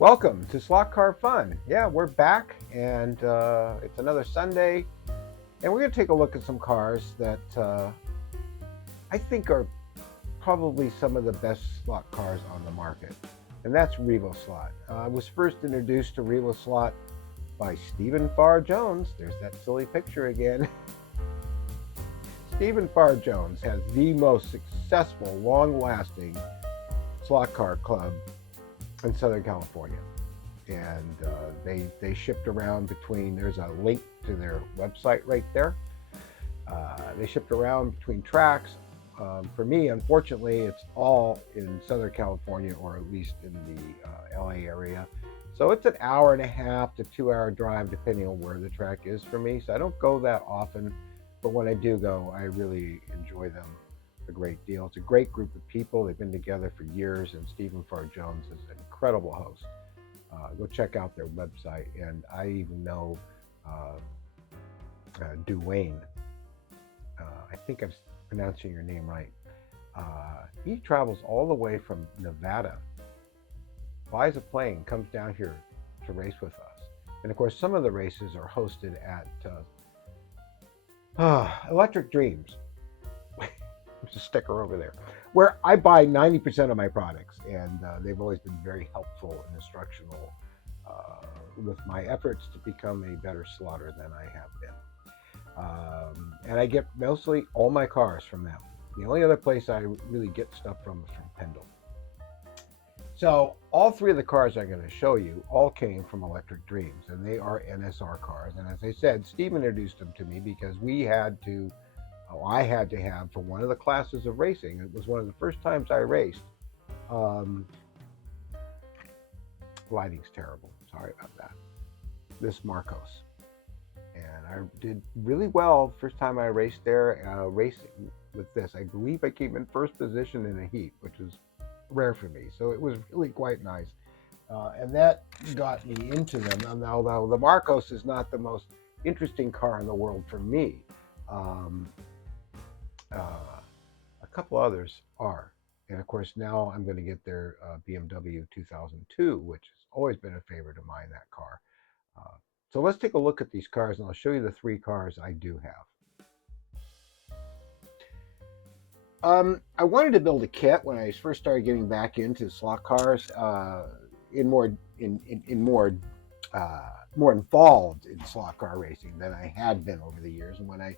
Welcome to Slot Car Fun. Yeah, we're back, and it's another Sunday, and we're going to take a look at some cars that I think are probably some of the best slot cars on the market, and that's Revoslot. I was first introduced to Revoslot by Stephen Farr Jones. There's that silly picture again. Stephen Farr Jones has the most successful, long-lasting slot car club in Southern California. And they shipped around between, there's a link to their website right there. They shipped around between tracks. For me, unfortunately, it's all in Southern California, or at least in the LA area. So it's an hour and a half to 2 hour drive, depending on where the track is for me. So I don't go that often, but when I do go, I really enjoy them a great deal. It's a great group of people. They've been together for years, and Stephen Farr Jones is an incredible host. Go check out their website, and I even know uh, Duane. I think I'm pronouncing your name right. He travels all the way from Nevada, flies a plane, comes down here to race with us. And of course, some of the races are hosted at Electric Dreams. There's a sticker over there, where I buy 90% of my products, and they've always been very helpful and instructional with my efforts to become a better slotter than I have been. And I get mostly all my cars from them. The only other place I really get stuff from is from Pendle. So all three of the cars I'm going to show you all came from Electric Dreams, and they are NSR cars. And as I said, Steve introduced them to me because I had to have for one of the classes of racing. It was one of the first times I raced. Um, Lighting's terrible. Sorry about that. This Marcos. And I did really well the first time I raced there, racing with this. I believe I came in first position in a heat, which was rare for me. So it was really quite nice. And that got me into them. Now, although the Marcos is not the most interesting car in the world for me, um, a couple others are. And of course, now I'm going to get their BMW 2002, which has always been a favorite of mine, that car. Uh, so let's take a look at these cars, and I'll show you the three cars I do have. I wanted to build a kit when I first started getting back into slot cars, in more in more involved in slot car racing than I had been over the years. And when I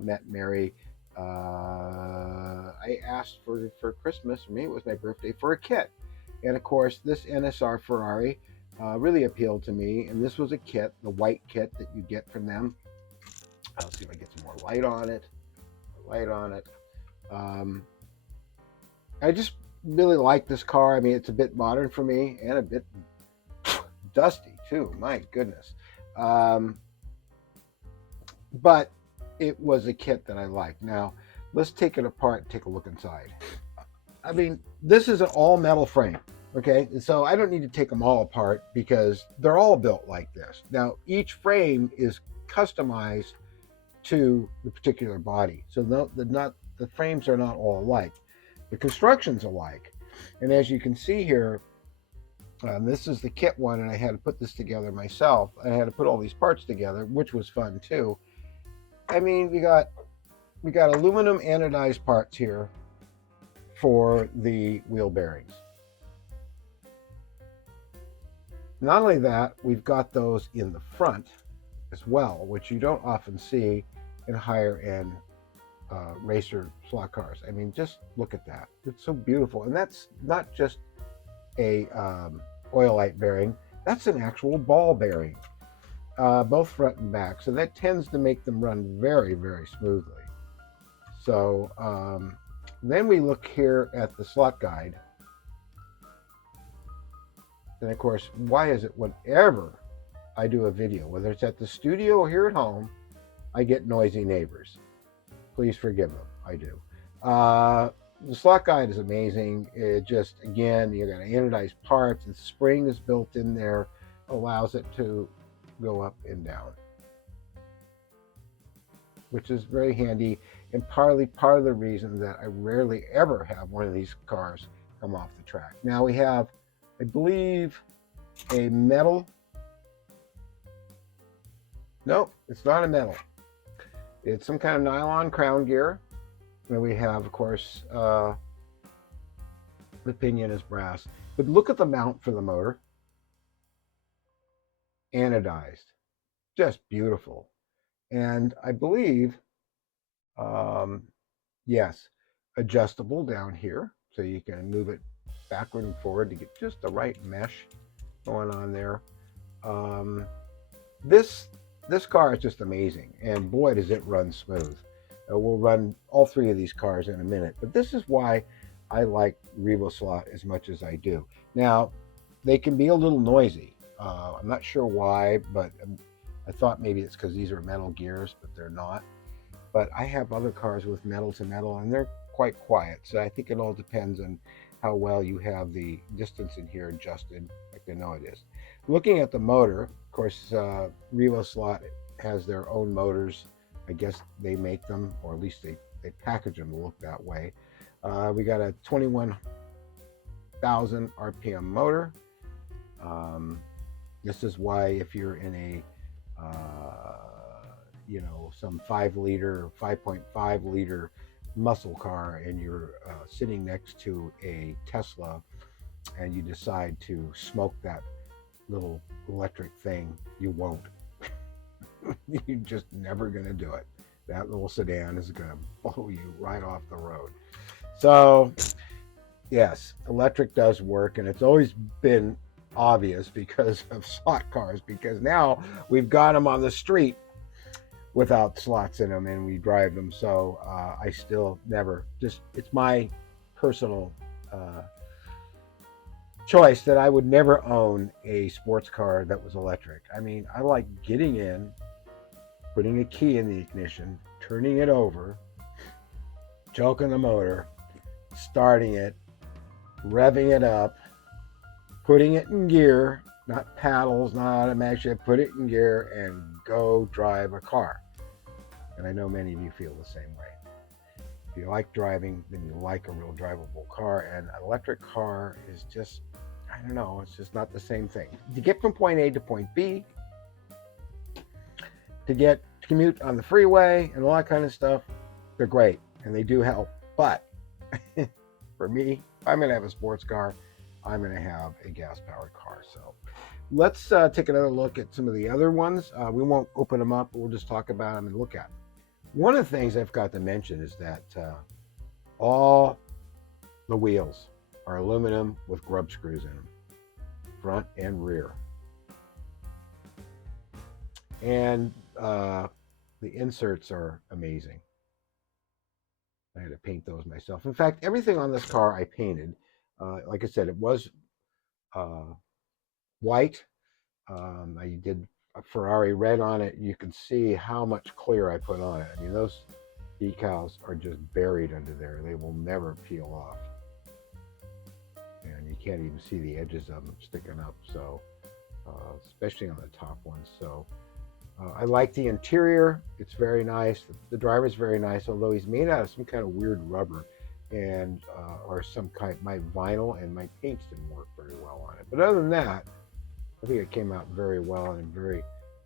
met Mary, I asked for Christmas. For me, it was my birthday, for a kit. And of course, this NSR Ferrari really appealed to me. And this was a kit, the white kit that you get from them. I'll see if I get some more light on it. Um, I just really like this car. I mean, it's a bit modern for me, and a bit dusty too. My goodness. Um, but it was a kit that I liked. Now, let's take it apart and take a look inside. I mean, this is an all metal frame. Okay, and so I don't need to take them all apart because they're all built like this. Now, each frame is customized to the particular body, so the frames are not all alike. The construction's alike, and as you can see here, this is the kit one, and I had to put this together myself. I had to put all these parts together, which was fun too. I mean, we got aluminum anodized parts here for the wheel bearings. Not only that, we've got those in the front as well, which you don't often see in higher end racer slot cars. I mean, just look at that. It's so beautiful. And that's not just a oil light bearing, that's an actual ball bearing, both front and back. So that tends to make them run very, very smoothly. So then we look here at the slot guide. And of course, why is it whenever I do a video, whether it's at the studio or here at home, I get noisy neighbors. Please forgive them. I do. The slot guide is amazing. It just, again, you're going to anodize parts. The spring is built in there, allows it to go up and down, which is very handy, and partly part of the reason that I rarely ever have one of these cars come off the track. Now we have, I believe, a metal. Nope, it's not a metal. It's some kind of nylon crown gear. And we have, of course, the pinion is brass. But look at the mount for the motor, anodized, just beautiful. And I believe, um, yes, adjustable down here, so you can move it backward and forward to get just the right mesh going on there. Um, this this car is just amazing, and boy, does it run smooth. We'll run all three of these cars in a minute, but this is why I like Revoslot as much as I do. Now, they can be a little noisy. I'm not sure why, but I thought maybe it's because these are metal gears, but they're not. But I have other cars with metal to metal, and they're quite quiet. So I think it all depends on how well you have the distance in here adjusted, like I know it is. Looking at the motor, of course, Revoslot has their own motors. I guess they make them, or at least they package them to look that way. We got a 21,000 RPM motor. This is why if you're in a some 5 liter or 5.5 liter muscle car and you're sitting next to a Tesla and you decide to smoke that little electric thing, you won't. You're just never going to do it. That little sedan is going to blow you right off the road. So yes, electric does work, and it's always been obvious because of slot cars, because now we've got them on the street without slots in them and we drive them. So I still never, just, it's my personal choice that I would never own a sports car that was electric. I mean, I like getting in, putting a key in the ignition, turning it over, choking the motor, starting it, revving it up, putting it in gear, not paddles, not automatic, put it in gear and go drive a car. And I know many of you feel the same way. If you like driving, then you like a real drivable car. And an electric car is just, I don't know, it's just not the same thing. To get from point A to point B, to commute on the freeway and all that kind of stuff, they're great and they do help. But for me, if I'm going to have a sports car, I'm going to have a gas-powered car. So let's take another look at some of the other ones. We won't open them up, but we'll just talk about them and look at them. One of the things I forgot to mention is that all the wheels are aluminum with grub screws in them, front and rear. And the inserts are amazing. I had to paint those myself. In fact, everything on this car I painted. Like I said, it was white. I did a Ferrari red on it. You can see how much clear I put on it. I mean, those decals are just buried under there. They will never peel off. And you can't even see the edges of them sticking up. So, especially on the top ones. So, I like the interior. It's very nice. The driver's very nice, although he's made out of some kind of weird rubber and or some kind. My vinyl and my paints didn't work very well on it. But other than that, I think it came out very well, and I'm very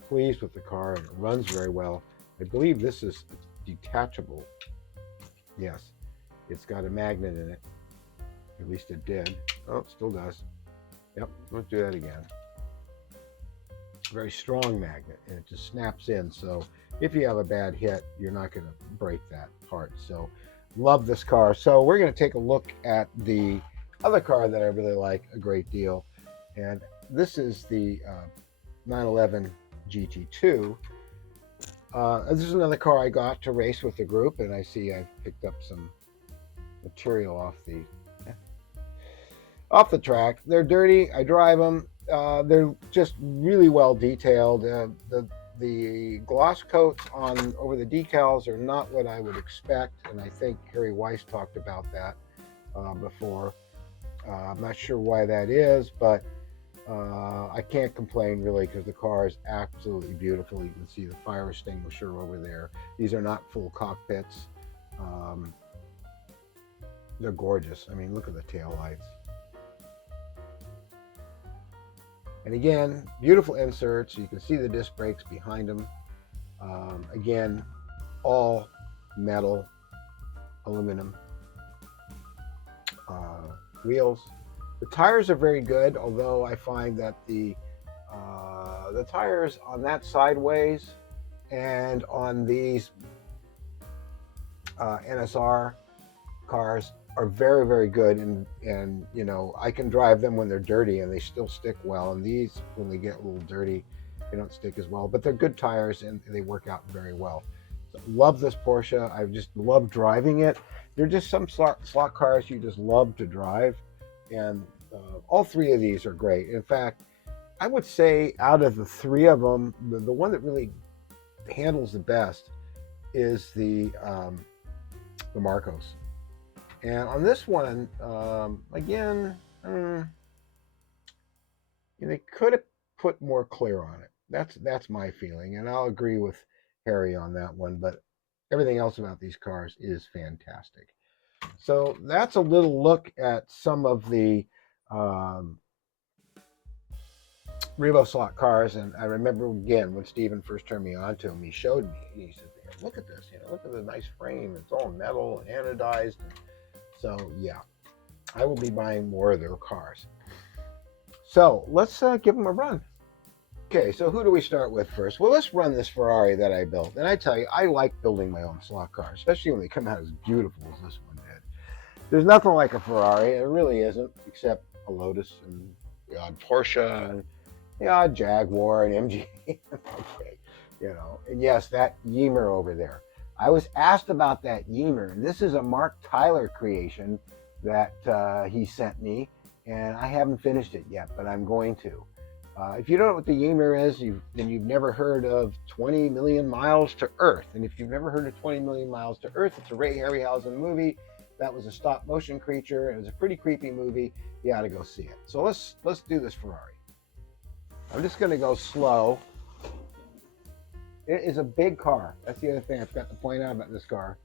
pleased with the car, and it runs very well. I believe this is detachable. Yes, it's got a magnet in it. At least it did. Oh, it still does. Yep, let's do that again. Very strong magnet, and it just snaps in. So if you have a bad hit, you're not going to break that part. So love this car. So we're going to take a look at the other car that I really like a great deal, and this is the 911 GT2. This is another car I got to race with the group, and I see I've picked up some material off the track. They're dirty. I drive them. They're just really well detailed. The gloss coats on over the decals are not what I would expect, and I think Harry Weiss talked about that before. I'm not sure why that is, but I can't complain really, because the car is absolutely beautiful. You can see the fire extinguisher over there. These are not full cockpits. They're gorgeous. I mean, look at the tail lights. And again, beautiful inserts. You can see the disc brakes behind them. Again, all metal, aluminum wheels. The tires are very good, although I find that the tires on that sideways and on these NSR cars are very, very good, and you know, I can drive them when they're dirty and they still stick well, and these, when they get a little dirty, they don't stick as well, but they're good tires and they work out very well. So, love this Porsche. I just love driving it. They're just some slot cars you just love to drive, and all three of these are great. In fact, I would say out of the three of them, the one that really handles the best is the Marcos. And on this one, again, they could have put more clear on it. That's my feeling, and I'll agree with Harry on that one. But everything else about these cars is fantastic. So that's a little look at some of the Revoslot cars, and I remember again when Steven first turned me on to him, he showed me. He said, "Look at this! You know, look at the nice frame. It's all metal and anodized." So yeah, I will be buying more of their cars. So let's give them a run. Okay, so who do we start with first? Well, let's run this Ferrari that I built. And I tell you, I like building my own slot cars, especially when they come out as beautiful as this one did. There's nothing like a Ferrari. It really isn't, except a Lotus and the odd Porsche and the odd Jaguar and MG. Okay, you know. And yes, that Yeamer over there. I was asked about that Yeamer. This is a Mark Tyler creation that he sent me, and I haven't finished it yet, but I'm going to. If you don't know what the Yeamer is, then you've never heard of 20 Million Miles to Earth. And if you've never heard of 20 Million Miles to Earth, it's a Ray Harryhausen movie. That was a stop motion creature. It was a pretty creepy movie. You ought to go see it. So let's do this Ferrari. I'm just going to go slow. It is a big car. That's the other thing I forgot to point out about this car.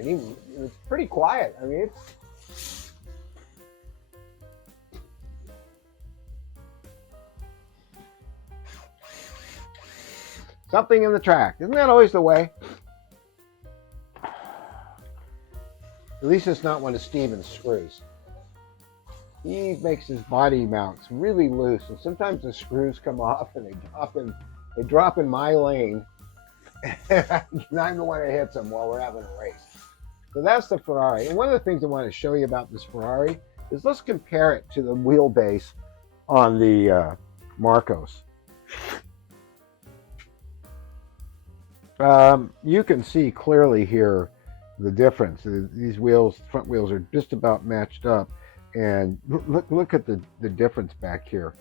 It's pretty quiet. I mean, it's something in the track. Isn't that always the way? At least it's not one of Steven's screws. He makes his body mounts really loose, and sometimes the screws come off and they drop in my lane. And I'm the one that hits them while we're having a race. So that's the Ferrari. And one of the things I want to show you about this Ferrari is let's compare it to the wheelbase on the Marcos. You can see clearly here the difference. These wheels, front wheels, are just about matched up. And look at the difference back here.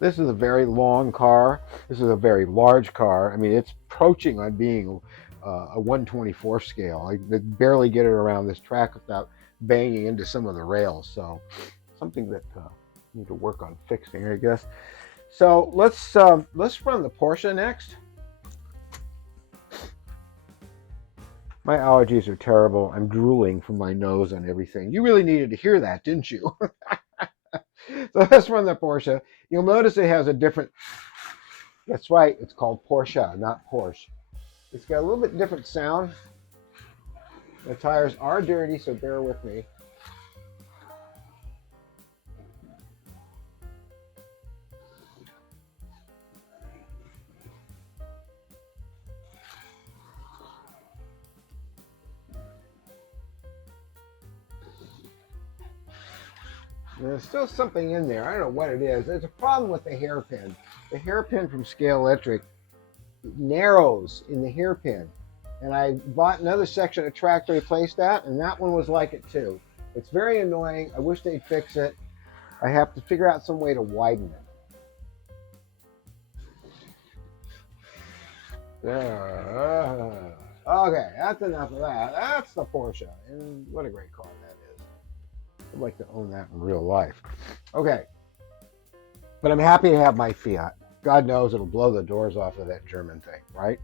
This is a very long car. This is a very large car. I mean, it's approaching on being a 1/24 scale. I barely get it around this track without banging into some of the rails. So something that I need to work on fixing, I guess. So let's run the Porsche next. My allergies are terrible. I'm drooling from my nose on everything. You really needed to hear that, didn't you? So let's run the Porsche. You'll notice it has a different, that's right, it's called Porsche, not Porsche. It's got a little bit different sound. The tires are dirty, so bear with me. There's still something in there. I don't know what it is. There's a problem with the hairpin. The hairpin from Scale Electric narrows in the hairpin. And I bought another section of track to replace that, and that one was like it too. It's very annoying. I wish they'd fix it. I have to figure out some way to widen it. Okay, that's enough of that. That's the Porsche. And what a great car that is. I'd like to own that in real life. Okay. But I'm happy to have my Fiat. God knows it'll blow the doors off of that German thing, right?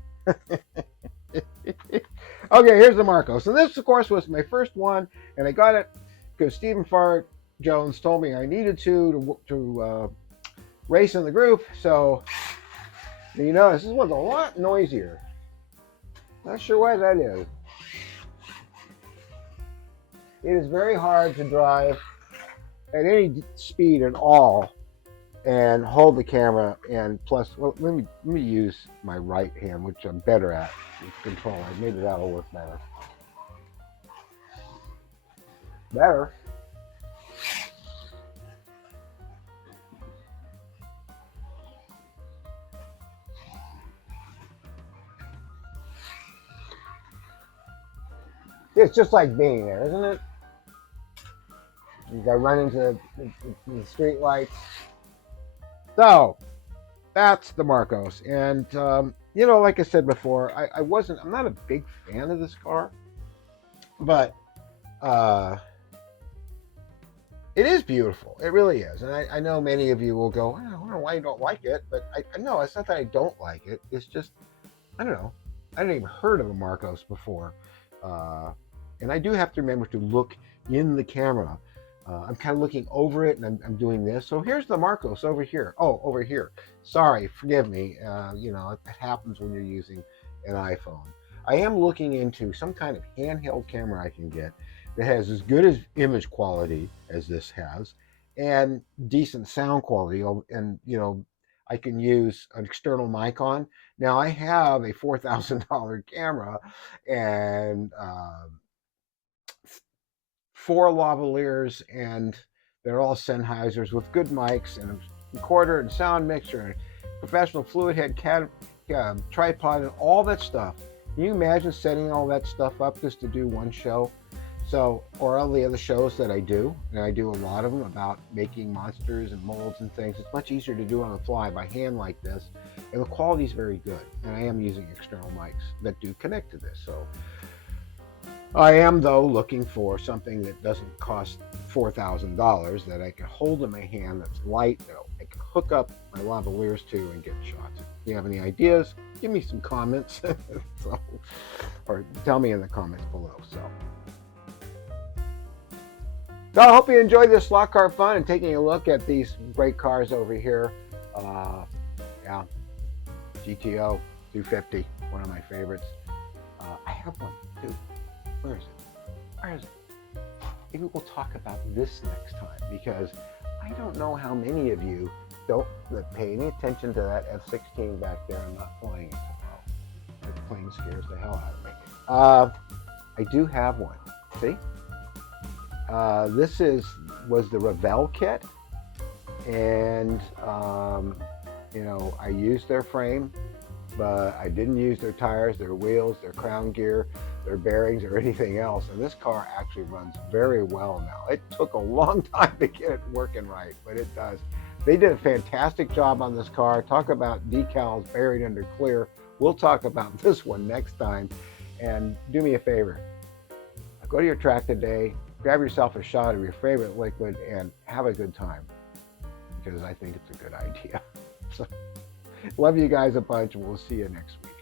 Okay, here's the Marcos. And this, of course, was my first one, and I got it because Stephen Fart Jones told me I needed to race in the group. So, you notice this one's a lot noisier. Not sure why that is. It is very hard to drive at any speed at all and hold the camera. And plus, well, let me use my right hand, which I'm better at with control. Maybe that'll work better. Better. It's just like being there, isn't it? You got to run into the street lights. So that's the Marcos, and like I said before, I'm not a big fan of this car, but it is beautiful. It really is, and I know many of you will go, I don't know why you don't like it, but I know it's not that I don't like it. It's just I don't know. I hadn't even heard of a Marcos before, and I do have to remember to look in the camera. I'm kind of looking over it, and I'm doing this. So here's the Marcos over here. Oh, over here. Sorry, forgive me. It happens when you're using an iPhone. I am looking into some kind of handheld camera I can get that has as good as image quality as this has, and decent sound quality. And I can use an external mic on. Now I have a $4,000 camera and 4 lavaliers, and they're all Sennheisers with good mics and a recorder and sound mixer and professional fluid head tripod and all that stuff. Can you imagine setting all that stuff up just to do one show? So, or all the other shows that I do, and I do a lot of them about making monsters and molds and things. It's much easier to do on the fly by hand like this, and the quality is very good. And I am using external mics that do connect to this. So I am, though, looking for something that doesn't cost $4,000 that I can hold in my hand, that's light, that I can hook up my lavaliers to and get shots. If you have any ideas, give me some comments or tell me in the comments below. So I hope you enjoyed this slot car fun and taking a look at these great cars over here. Yeah, GTO 250, one of my favorites. I have one too. Where is it? Maybe we'll talk about this next time, because I don't know how many of you don't pay any attention to that F-16 back there. I'm not flying it tomorrow. That plane scares the hell out of me. I do have one. See? This was the Revel kit, and I used their frame, but I didn't use their tires, their wheels, their crown gear, their bearings, or anything else. And this car actually runs very well now. It took a long time to get it working right, but it does. They did a fantastic job on this car. Talk about decals buried under clear. We'll talk about this one next time. And do me a favor. Go to your track today, grab yourself a shot of your favorite liquid, and have a good time, because I think it's a good idea. So, love you guys a bunch, and we'll see you next week.